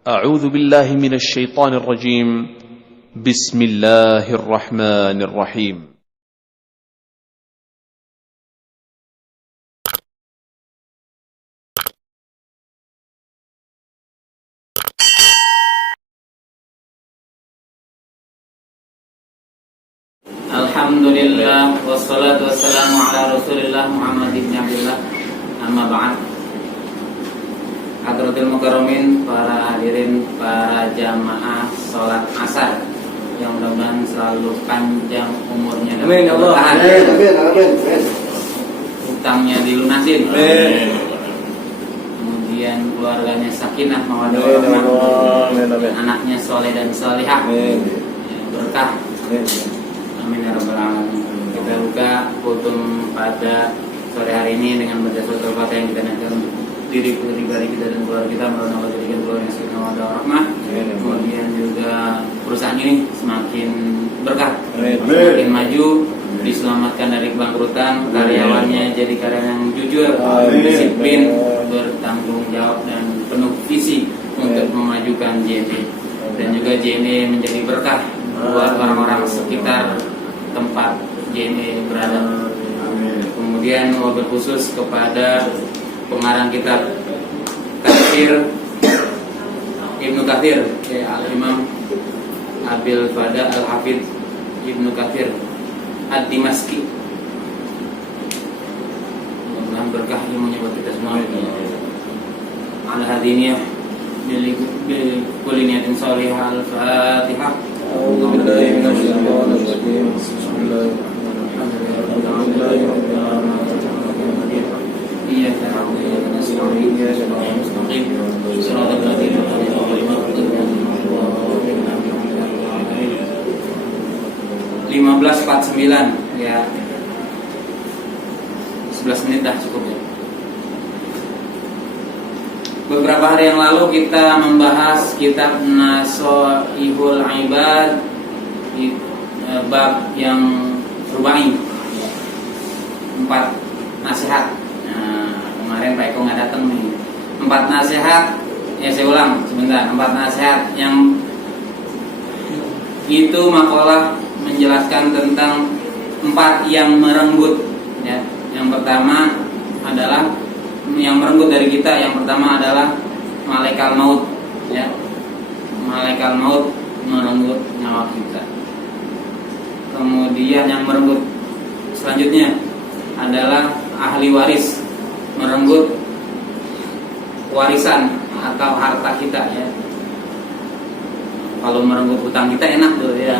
أعوذ بالله من الشيطان الرجيم. بسم الله الرحمن الرحيم. Alhamdulillah wassalatu wassalamu ala Rasulillah Muhammad ibn Abdullah. Amma ba'd. Hadratil mukarramin, para hadirin, para jamaah salat asar yang mudah-mudahan selalu panjang umurnya dan bertahan. Hutangnya dilunasin. Kemudian keluarganya sakinah mawaddah warahmah. Anaknya soleh dan solihah. Berkah. Amin ya rabbal alamin. Kita buka kultum pada sore hari ini dengan baca surat Al-Fatihah yang kita naikkan untuk diri pribadi kita dan keluarga kita, melalui Allah jadikan keluarga yang sakinah mawaddah warahmah. Kemudian juga perusahaan ini semakin berkah, semakin maju, diselamatkan dari kebangkrutan, karyawannya jadi karyawan yang jujur, disiplin, bertanggung jawab dan penuh visi untuk memajukan JNE, dan juga JNE menjadi berkah buat orang-orang sekitar tempat JNE berada. Kemudian wabil khusus kepada pengarang kitab Tafsir Ibnu Katsir, Al-Imam Abil Fada Al-Hafidz Ibnu Katsir Ad-Dimashqi. Mudah-mudahan berkah ilmunya buat kita semua. Ala hadiniyah bil kulli niyatin shalihah. Al-Fatihah. A'udzu billahi minasyaitonir rajim. Bismillahirrahmanirrahim. Iyyaka na'budu wa iyyaka nasta'in. Ihdinas mustaqim. Shiratal ladzina an'amta 15:49 ya. 11 menit dah cukup ya. Beberapa hari yang lalu kita membahas kitab Nasoihul Ibad, bab yang rubai, 4 nasihat. Nah, kemarin Pak Eko nggak datang nih. 4 nasihat, ya saya ulang sebentar. 4 nasihat yang itu makalah menjelaskan tentang 4 yang merenggut. Ya, yang pertama adalah yang merenggut dari kita. Yang pertama adalah malaikat maut. Ya, malaikat maut merenggut nyawa kita. Kemudian yang merenggut selanjutnya adalah ahli waris, merenggut warisan atau harta kita ya. Kalau merenggut hutang kita enak tuh ya.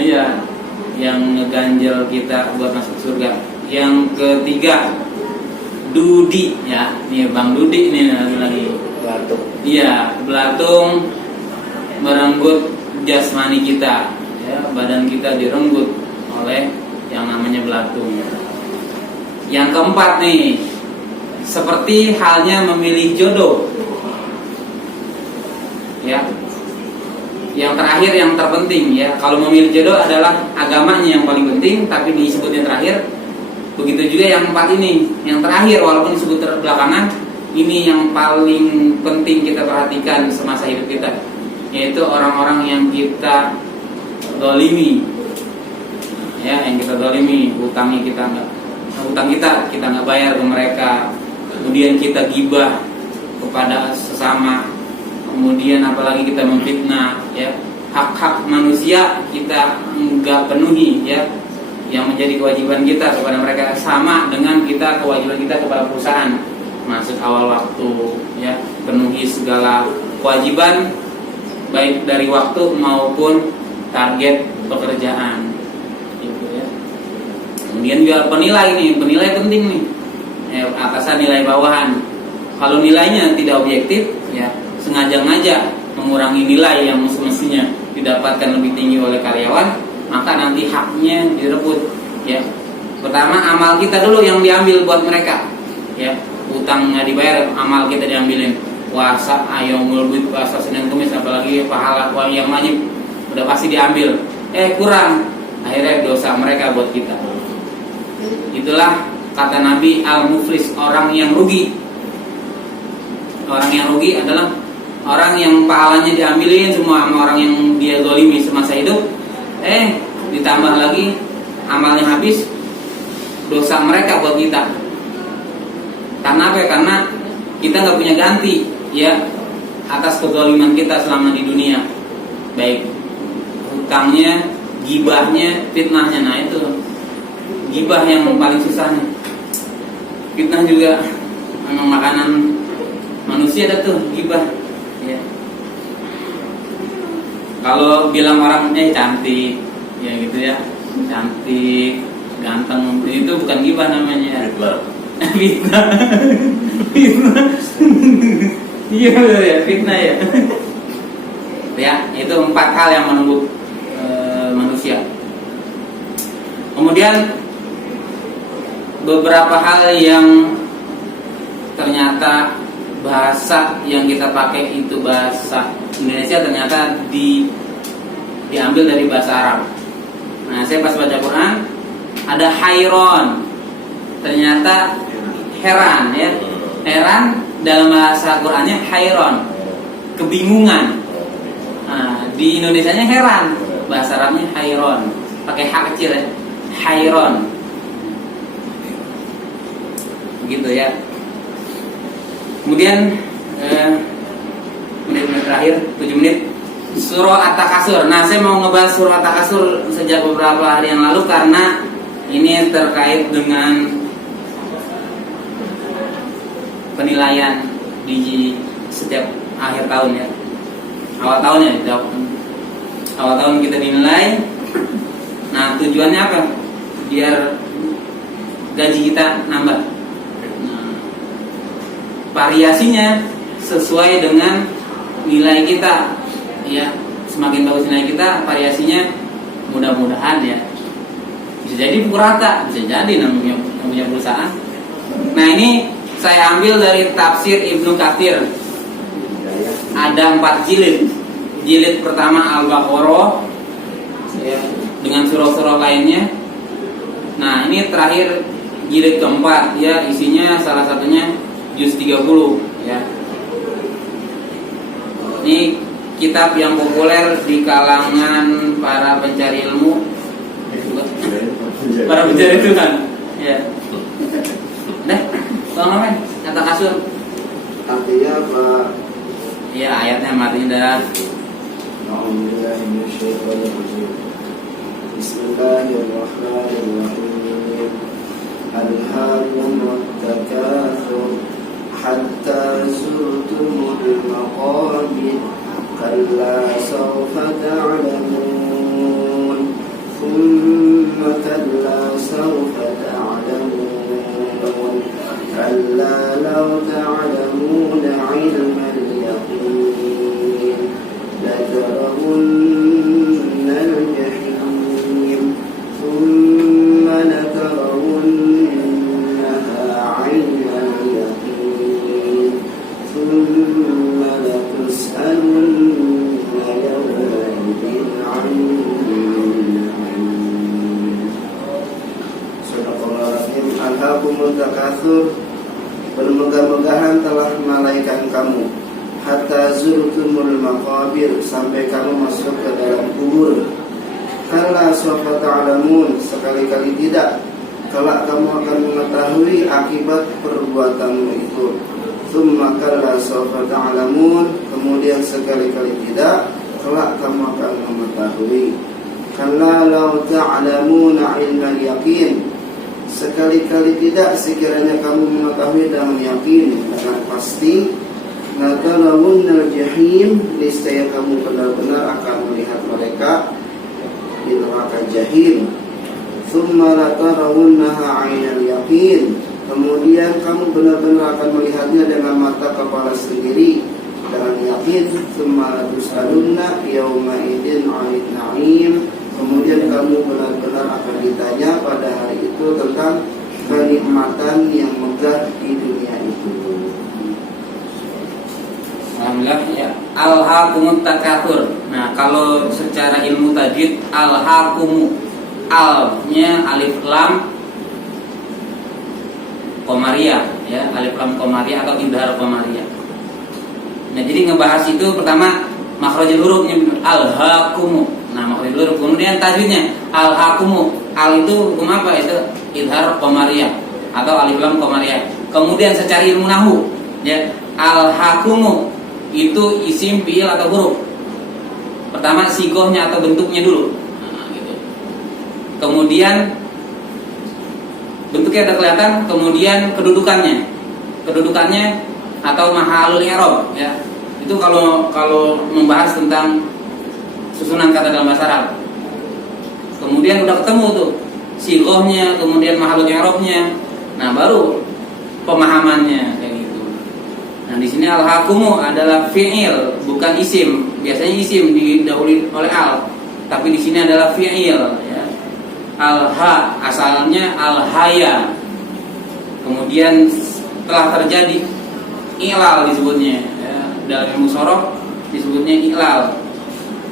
Iya, yang ngeganjel kita buat masuk surga. Yang ketiga, Dudi ya. Nih Bang Dudi nih lagi belatung. Iya, belatung merenggut jasmani kita ya, badan kita direnggut oleh yang namanya belatung. Yang keempat nih, seperti halnya memilih jodoh ya. Yang terakhir yang terpenting ya, kalau memilih jodoh adalah agamanya yang paling penting, tapi disebutnya terakhir. Begitu juga yang 4 ini, yang terakhir walaupun disebut belakangan, ini yang paling penting kita perhatikan semasa hidup kita, yaitu orang-orang yang kita dolimi ya, yang kita dolimi, hutang kita nggak bayar ke mereka, kemudian kita gibah kepada sesama, kemudian apalagi kita memfitnah ya, hak-hak manusia kita nggak penuhi ya, yang menjadi kewajiban kita kepada mereka sama dengan kita kewajiban kita kepada perusahaan. Masuk awal waktu ya, penuhi segala kewajiban baik dari waktu maupun target pekerjaan gitu ya. Kemudian juga penilai penting nih ya, atasan nilai bawahan. Kalau nilainya tidak objektif ya, sengaja-ngaja mengurangi nilai yang mestinya didapatkan lebih tinggi oleh karyawan, maka nanti haknya direbut ya. Pertama, amal kita dulu yang diambil buat mereka ya. Utang nggak dibayar, amal kita diambilin. Puasa, ayomul bid, puasa Senin Kamis, apalagi pahala yang wajib udah pasti diambil. Kurang, akhirnya dosa mereka buat kita. Itulah kata Nabi, al-muflis, orang yang rugi. Orang yang rugi adalah orang yang pahalanya diambilin semua sama orang yang dia zalimi semasa hidup. Ditambah lagi amalnya habis, dosa mereka buat kita. Karena apa ya? Karena kita nggak punya ganti ya atas kezaliman kita selama di dunia, baik hutangnya, gibahnya, fitnahnya. Nah itu gibah yang paling susah nih. Fitnah juga memang makanan manusia dah tuh, gibah ya. Kalau bilang orang cantik ya gitu ya, cantik, ganteng, itu bukan gibah namanya. Fitnah. Fitnah. Iya betul ya, fitnah ya. Ya, itu 4 hal yang menunggu manusia. Kemudian beberapa hal yang ternyata bahasa yang kita pakai itu bahasa Indonesia ternyata diambil dari bahasa Arab. Nah, saya pas baca Quran ada hayron, ternyata heran ya. Heran dalam bahasa Qurannya hayron, kebingungan. Nah, di Indonesianya heran, bahasa Arabnya hayron, pakai h kecil ya, hayron. Begitu ya. Kemudian menit-menit terakhir 7 menit surah At-Takasur. Nah, saya mau ngebahas surah At-Takasur sejak beberapa hari yang lalu karena ini terkait dengan penilaian di setiap akhir tahun ya. Awal tahun ya, awal tahun kita dinilai. Nah, tujuannya apa? Biar gaji kita nambah. Nah, variasinya sesuai dengan nilai kita ya. Semakin bagus nilai kita, variasinya mudah-mudahan ya bisa jadi pukul rata, bisa jadi namanya perusahaan. Nah, ini saya ambil dari tafsir Ibnu Katsir. Ada 4 jilid. Jilid pertama Al-Baqarah ya, dengan surah-surah lainnya. Nah, ini terakhir jilid keempat ya, isinya salah satunya juz 30 ya. Ini kitab yang populer di kalangan para pencari ilmu, para pencari Tuhan ya. Nah, tolong apa? Kata kasur. Artinya apa? Iya, ayatnya matinya dah. Bismillahirrahmanirrahim. Alhaakumut takatsur hatta zurtumul maqabir kalla sawfa ta'lamun thumma kalla sawfa ta'lamun kalla law ta'lamuna 'ilmal yaqin latarawunna al-jahim thumma latarawunnaha 'aynal yaqin thumma latus'alunna yawma'idin 'anil na'im. Sadaqallahul alhaakumut takatsur, bermegah-megahan telah melalaikan kamu, hatta zurtumul maqabir, sampai kamu masuk ke dalam kubur. Kalla sawfa ta'lamun, sekali-kali tidak, kelak kamu akan mengetahui akibat perbuatanmu itu. Tsumma kalla sawfa ta'lamun, kemudian sekali-kali tidak, kelak kamu akan mengetahui. Kalla law ta'lamuna 'ilmal yaqin, sekali-kali tidak, sekiranya kamu mengetahui dengan yakin, dengan pasti. Latarawunnal jahim, niscaya kamu benar-benar akan melihat mereka di neraka jahim. Tsumma latarawunnaha 'ainal yaqin, kemudian kamu benar-benar akan melihatnya dengan mata kepala sendiri, dengan yakin. Tsumma latus'alunna yawma'idin 'anil na'im, kemudian kamu benar-benar akan ditanya pada hari itu tentang kenikmatan yang megah di dunia itu. Alhamdulillah ya. Alhaakumut takatsur. Nah, kalau secara ilmu tajwid alhaakumu, al-nya alif lam qamariyah ya, alif lam qamariyah atau idhar qamariyah. jadi ngebahas itu pertama makhrajul hurufnya alhaakumu. Nah, makhrajul huruf. Kemudian tajwidnya alhaakumu. Al itu hukum apa? Itu idhar qamariyah atau alif lam qamariyah. Kemudian secara ilmu nahwu ya, alhaakumu itu isim, fiil atau huruf. Pertama sigohnya atau bentuknya dulu. Nah, gitu. Kemudian bentuknya ada kelihatan, kemudian kedudukannya atau mahalul i'rab ya. Itu kalau membahas tentang susunan kata dalam bahasa Arab. Kemudian udah ketemu tuh sigohnya, kemudian mahalul i'rabnya. Nah, baru pemahamannya kayak gitu. Nah, di sini alhaakumu adalah fi'il, bukan isim. Biasanya isim didahului oleh al, tapi di sini adalah fi'il ya. Alha asalnya alhaya. Kemudian telah terjadi ilal disebutnya ya. Dalam ilmu sorof disebutnya ilal.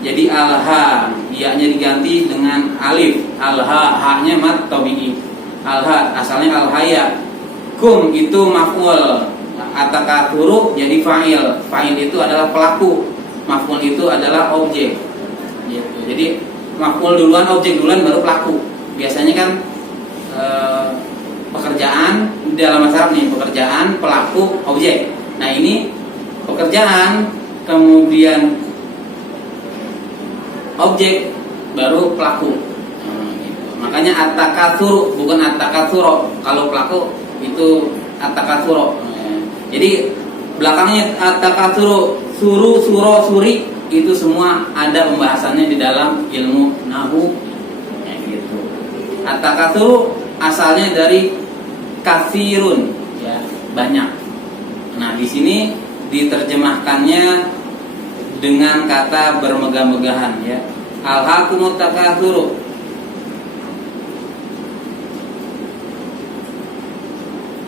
Jadi alha, ya-nya diganti dengan alif. Alha, ha-nya mat tabi'i. Alha asalnya alhaya. Kum itu maf'ul. Atakatsuru jadi fa'il. Fa'il itu adalah pelaku. Maf'ul itu adalah objek. Gitu. Jadi maf'ul duluan, objek duluan, baru pelaku. Biasanya kan pekerjaan dalam bahasa Arab nih, pekerjaan, pelaku, objek. Nah, ini pekerjaan, kemudian objek, baru pelaku. Gitu. Makanya at-takatsur bukan at-takatsuro. Kalau pelaku itu at-takatsuro. Jadi belakangnya at-takatsuru, suru, suro, suri itu semua ada pembahasannya di dalam ilmu nahwu. Gitu. At-takatsuru asalnya dari katsirun ya, banyak. Nah, di sini diterjemahkannya dengan kata bermegah-megahan ya. Alhaakumut takatsuru.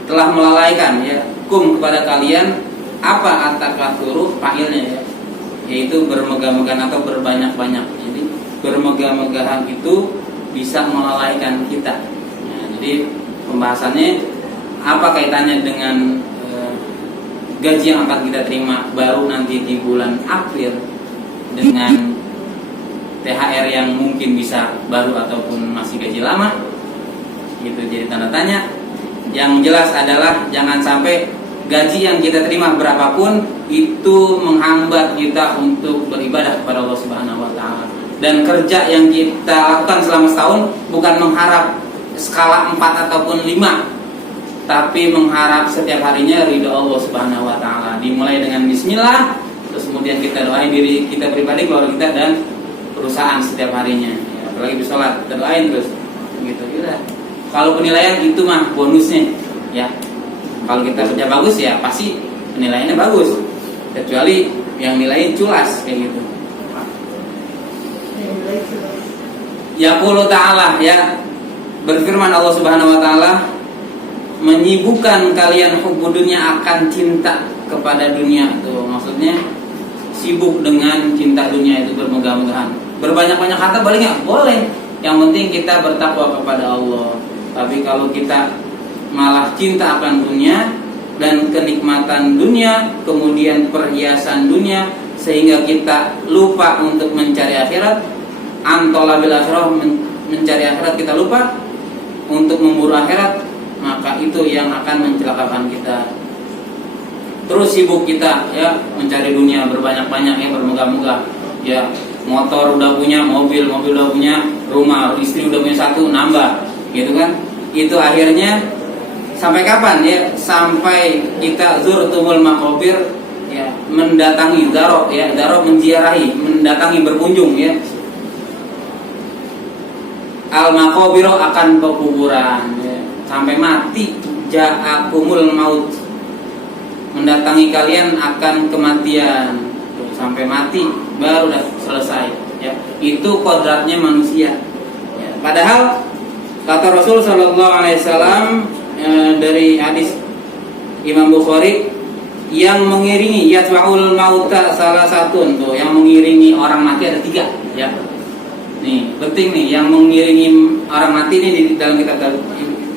Telah melalaikan ya, kum kepada kalian apa at-takatsuru fa'ilnya ya, yaitu bermegah-megahan atau berbanyak-banyak. Jadi bermegah-megahan itu bisa melalaikan kita. Nah, jadi pembahasannya apa kaitannya dengan gaji yang akan kita terima baru nanti di bulan April dengan THR yang mungkin bisa baru ataupun masih gaji lama. Gitu, jadi tanda tanya. Yang jelas adalah jangan sampai gaji yang kita terima berapapun itu menghambat kita untuk beribadah kepada Allah Subhanahu wa taala. Dan kerja yang kita lakukan selama setahun bukan mengharap skala 4 ataupun 5, tapi mengharap setiap harinya ridha Allah Subhanahu wa taala. Dimulai dengan bismillah, terus kemudian kita doain diri kita pribadi, keluarga kita dan perusahaan setiap harinya. Ya, apalagi di sholat, kita doain terus. Gitu ya. Kalau penilaian itu mah bonusnya ya. Kalau kita kerja bagus ya pasti penilaiannya bagus. Kecuali yang nilainya culas kayak gitu. Yaqulu ta'ala ya, berfirman Allah Subhanahu wa taala, menyibukkan kalian hubbud dunya akan cinta kepada dunia. Tuh maksudnya sibuk dengan cinta dunia itu bermegah-megahan. Berbanyak-banyak harta boleh nggak? Boleh. Yang penting kita bertakwa kepada Allah. Tapi kalau kita malah cinta akan dunia dan kenikmatan dunia, kemudian perhiasan dunia, sehingga kita lupa untuk mencari akhirat, antolabil akhirah, mencari akhirat kita lupa untuk memburu akhirat, maka itu yang akan mencelakakan kita. Terus sibuk kita ya mencari dunia berbanyak-banyak ya, bermegah-megah ya, motor udah punya, mobil udah punya, rumah, istri udah punya satu, nambah gitu kan. Itu akhirnya sampai kapan ya? Sampai kita zurtumul maqabir ya, mendatangi daro ya, daro menziarahi, mendatangi, berkunjung ya. Al maqabiro akan pekuburan ya. Sampai mati, ja'akumul maut, mendatangi kalian akan kematian. Sampai mati baru dah selesai ya. Itu kodratnya manusia ya. Padahal kata Rasul sallallahu alaihi wasallam dari hadis Imam Bukhari, yang mengiringi yatba'ul mauta salah satu tuh, yang mengiringi orang mati ada 3 ya. Nih penting nih, yang mengiringi orang mati ini di dalam kitab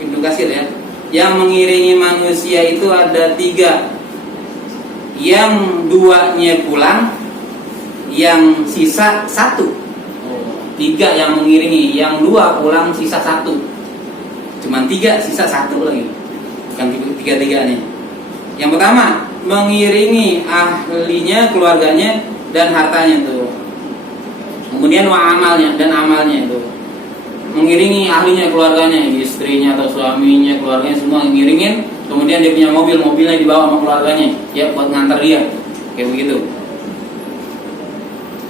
Ibnu Katsir ya. Yang mengiringi manusia itu ada 3. yang duanya pulang, yang sisa satu. Tiga yang mengiringi, yang dua pulang, sisa satu. Cuman tiga, sisa satu lagi. Bukan tiga-tiganya. Yang pertama, mengiringi ahlinya, keluarganya, dan hartanya tuh. Kemudian wa amalnya, dan amalnya itu. Mengiringi ahlinya, keluarganya, istrinya atau suaminya, keluarganya semua ngiringin. Kemudian dia punya mobil, mobilnya dibawa sama keluarganya, ya buat nganter dia, kayak begitu.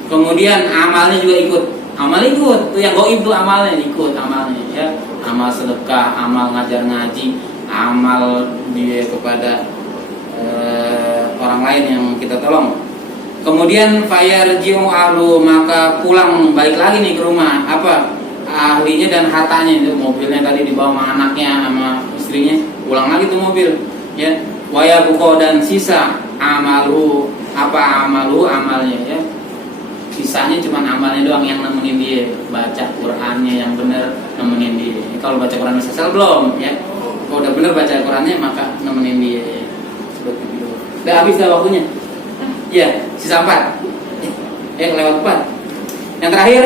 Kemudian amalnya juga ikut, amal ikut, tuh yang gaib tuh amalnya ikut, amalnya, ya, amal sedekah, amal ngajar ngaji, amal dia kepada orang lain yang kita tolong. Kemudian fayarji'u ahlu, maka pulang balik lagi nih ke rumah, apa? Ahlinya dan hartanya, itu mobilnya tadi dibawa sama anaknya sama istrinya, pulang lagi tuh mobil, ya. Waya buko, dan sisa amalu, apa amalu, amalnya, ya. Sisanya cuma amalnya doang yang nemenin dia, baca Qur'annya yang benar nemenin dia. Kalau baca Qur'an asal belum, ya. Kalau udah benar baca Qur'annya maka nemenin dia. Seperti itu. Udah habis dah waktunya. Ya, sisa 4. Lewat 4. Yang terakhir,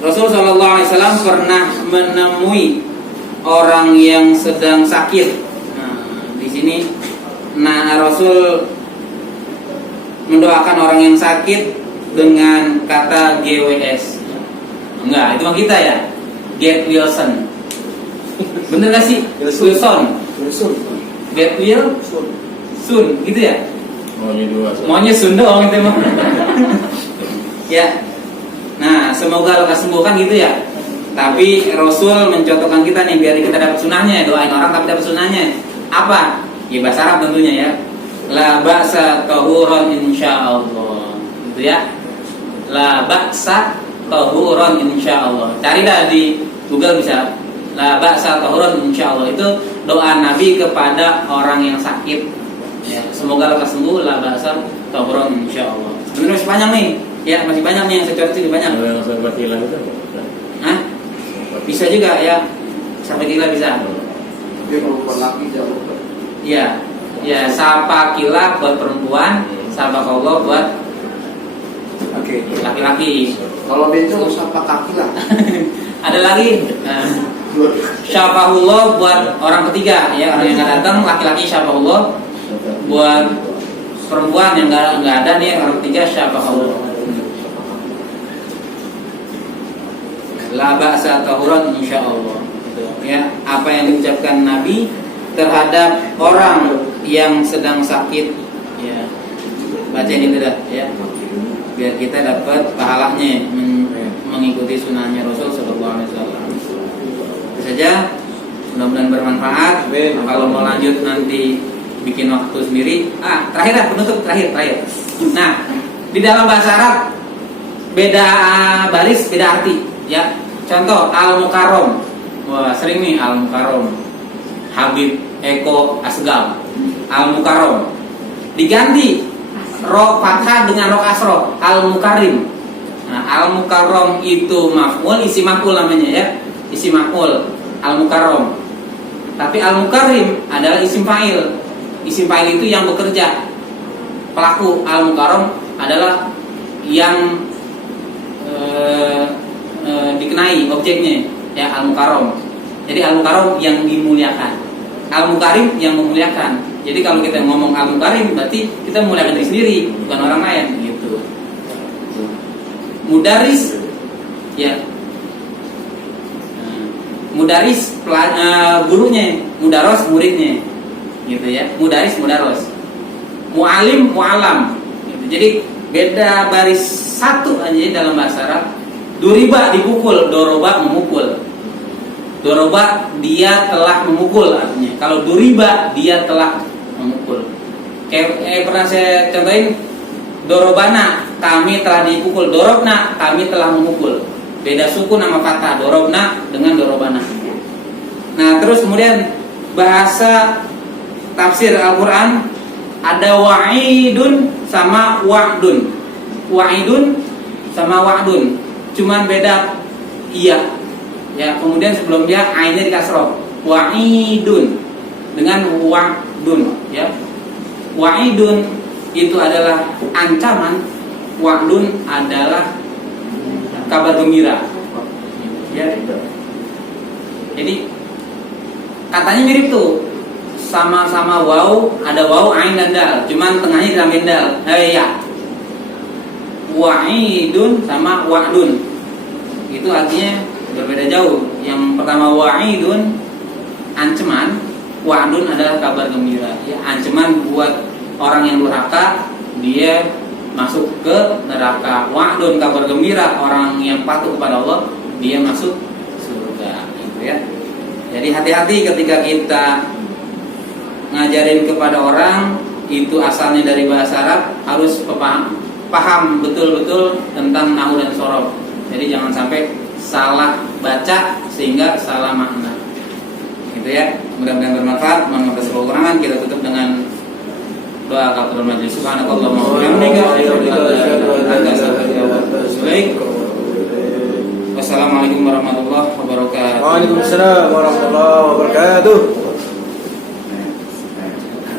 Rasul Shallallahu Alaihi Wasallam pernah menemui orang yang sedang sakit. Nah, di sini, Rasul mendoakan orang yang sakit dengan kata GWS. Enggak, itu mah kita ya. Get well soon. Bener gak sih? Wilson. Get well soon, gitu ya? Maunya soon doang itu mah. Ya. Nah, semoga lekas sembuh kan gitu ya. Tapi Rasul mencontohkan kita nih biar kita dapat sunahnya, doain orang tapi dapat sunahnya. Apa? Ya bahasa Arab tentunya ya. La ba'sa tahuran insyaallah. Gitu ya. La ba'sa tahuran insyaallah. Cari dah di Google bisa. La ba'sa tahuran insyaallah, itu doa Nabi kepada orang yang sakit. Ya, semoga lekas sembuh, la ba'sa tahuran insyaallah. Sebenarnya masih panjang nih. Ya, masih banyak nih yang saya coret banyak. Yang sampai hilang itu apa? Hah? Bisa juga ya. Sampai kila bisa. Dia merupakan laki jangan lupa. Iya. Ya, sapa kila buat perempuan, sapa Allah buat laki-laki. Kalau bencong sapa kaki lah. Ada lagi. Syafahullah buat orang ketiga, ya, orang yang nggak datang, laki-laki syafahullah. Buat perempuan yang nggak ada nih, orang ketiga syafahullah. La ba'sa tahuran insyaallah. Gitu. Ya, apa yang diucapkan Nabi terhadap orang yang sedang sakit, ya. Bacain itu dah, ya. Biar kita dapat pahalanya mengikuti sunnahnya Rasul sallallahu alaihi wasallam. Itu saja. Mudah-mudahan bermanfaat. Kalau mau lanjut nanti bikin waktu sendiri. Terakhir dah, penutup terakhir. Nah, di dalam bahasa Arab beda baris, beda arti. Ya, contoh Al-Mukarram. Wah, sering nih Al-Mukarram. Habib Eko Asgam. Al-Mukarram. Diganti ro fathah dengan ro kasroh, Al-Mukarrim. Nah, Al-Mukarram itu maf'ul, isi maf'ul namanya ya. Isi maf'ul Al-Mukarram. Tapi Al-Mukarrim adalah isim fa'il. Isim fa'il itu yang bekerja. Pelaku. Al-Mukarram adalah yang dikenai objeknya, ya, Al-Mukarram. Jadi Al-Mukarram yang dimuliakan, Al-Mukarim yang memuliakan. Jadi kalau kita ngomong Al-Mukarim berarti kita memuliakan diri sendiri, bukan orang lain gitu. Mudaris, ya. Mudaris gurunya, mudaros muridnya. Gitu ya. Mudaris mudaros. Mualim mualam. Gitu. Jadi beda baris satu aja dalam bahasa Arab. Duriba dipukul, doroba memukul. Doroba dia telah memukul artinya. Kalau duriba dia telah memukul. Kayak pernah saya contohin, dorobana kami telah dipukul, dorobna kami telah memukul. Beda suku nama kata dorobna dengan dorobana. Nah, terus kemudian bahasa tafsir Al-Qur'an ada wa'idun sama wa'dun. Wa'idun sama wa'dun. Cuman beda iya. Ya, kemudian sebelum dia ainnya dikasroh. Wa'idun. dengan wa'dun, ya. Wa'idun itu adalah ancaman, wa'dun adalah kabar gembira. Ya. Jadi katanya mirip tuh, sama-sama waw, ada waw, ain dan dal, cuman tengahnya ditambah dal. Ya. Wa'idun sama wa'dun itu artinya berbeda jauh. Yang pertama wa'idun ancaman, wa'dun adalah kabar gembira. Ya, ancaman buat orang yang durhaka, dia masuk ke neraka. Wa'dun kabar gembira, orang yang patuh kepada Allah, dia masuk surga. Gitu ya. Jadi hati-hati ketika kita ngajarin kepada orang, itu asalnya dari bahasa Arab, harus paham betul-betul tentang nahwu dan shorof. Jadi jangan sampai salah baca sehingga salah makna. Gitu ya. Mudah-mudahan bermanfaat. Mohon maaf atas kekurangan. Kita tutup dengan doa kafaratul majlis. Subhanakallahumma wa bihamdika, asyhadu an la ilaha illa anta, astaghfiruka wa atubu ilaik. Wassalamualaikum warahmatullahi wabarakatuh. Waalaikumsalam warahmatullahi wabarakatuh.